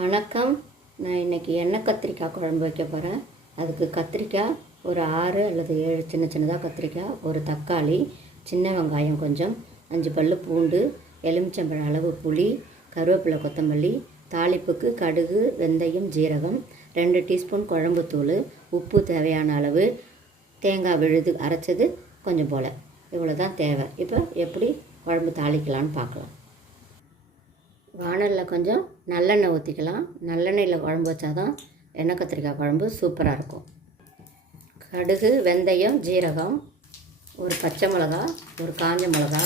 வணக்கம். நான் இன்றைக்கி எண்ணெய் கத்திரிக்காய் குழம்பு வைக்க போகிறேன். அதுக்கு கத்திரிக்காய் ஒரு 6 அல்லது 7 சின்ன சின்னதாக கத்திரிக்காய், ஒரு தக்காளி, சின்ன வெங்காயம் கொஞ்சம், 5 பல் பூண்டு, எலுமிச்சம்பழம் அளவு புளி, கருவேப்பிலை, கொத்தமல்லி, தாளிப்புக்கு கடுகு, வெந்தயம், ஜீரகம், 2 டீஸ்பூன் குழம்புத்தூள், உப்பு தேவையான அளவு, தேங்காய் விழுது அரைச்சது கொஞ்சம் போல். இவ்வளோ தான் தேவை. இப்போ எப்படி குழம்பு தாளிக்கலான்னு பார்க்கலாம். வானலில் கொஞ்சம் நல்லெண்ணெய் ஊற்றிக்கலாம். நல்லெண்ணெயில் குழம்பு வச்சா தான் எண்ணெய் கத்திரிக்காய் குழம்பு சூப்பராக இருக்கும். கடுகு, வெந்தயம், ஜீரகம், ஒரு பச்சை மிளகா, ஒரு காஞ்ச மிளகா,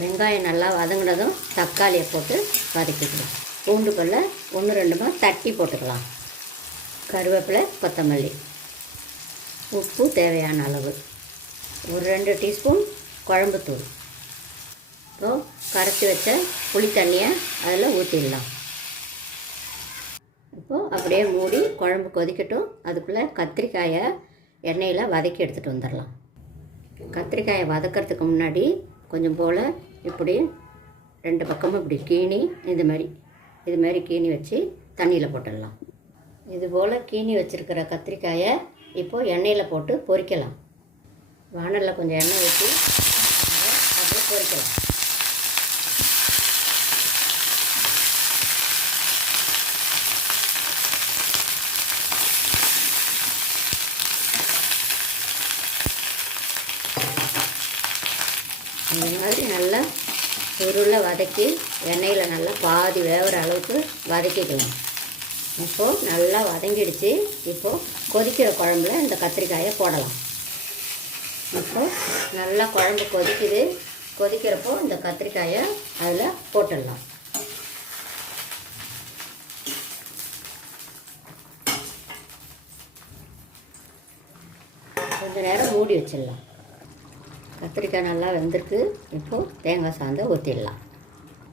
வெங்காயம் நல்லா வதங்கினதும் தக்காளியை போட்டு வதக்கிக்கலாம். பூண்டு பல்ல 1-2 தட்டி போட்டுக்கலாம். கருவேப்பிலை, கொத்தமல்லி, உப்பு தேவையான அளவு, ஒரு 2 டீஸ்பூன் குழம்புத்தூள். இப்போது கரைச்சி வச்ச புளி தண்ணியை அதில் ஊற்றிடலாம். இப்போது அப்படியே மூடி குழம்பு கொதிக்கட்டும். அதுக்குள்ளே கத்திரிக்காயை எண்ணெயில் வதக்கி எடுத்துகிட்டு வந்துடலாம். கத்திரிக்காயை வதக்கிறதுக்கு முன்னாடி கொஞ்சம் போல் இப்படி 2 பக்கமும் இப்படி கீனி இது மாதிரி கீனி வச்சு தண்ணியில் போட்டுடலாம். இது போல் கீனி வச்சுருக்கிற கத்திரிக்காயை இப்போது எண்ணெயில் போட்டு பொரிக்கலாம். வானலில் கொஞ்சம் எண்ணெய் ஊற்றி அப்படியே பொரிக்கலாம். இந்த மாதிரி நல்லா உருளை வதக்கி எண்ணெயில் நல்லா பாதி வேகிற அளவுக்கு வதக்கிக்கலாம். இப்போது நல்லா வதங்கிடுச்சு. இப்போது கொதிக்கிற குழம்புல இந்த கத்திரிக்காயை போடலாம். இப்போது நல்லா குழம்பு கொதிக்கிறப்போ இந்த கத்திரிக்காயை அதில் போட்டுடலாம். கொஞ்சம் நேரம் மூடி வச்சிடலாம். கத்திரிக்காய் நல்லா வெந்திருக்கு. இப்போது தேங்காய் சாந்தை ஊற்றிடலாம்.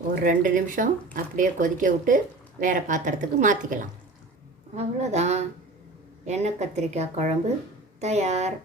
ஒரு 2 நிமிஷம் அப்படியே கொதிக்க விட்டு வேறு பாத்திரத்துக்கு மாற்றிக்கலாம். அவ்வளோதான், எண்ணெய் கத்திரிக்காய் குழம்பு தயார்.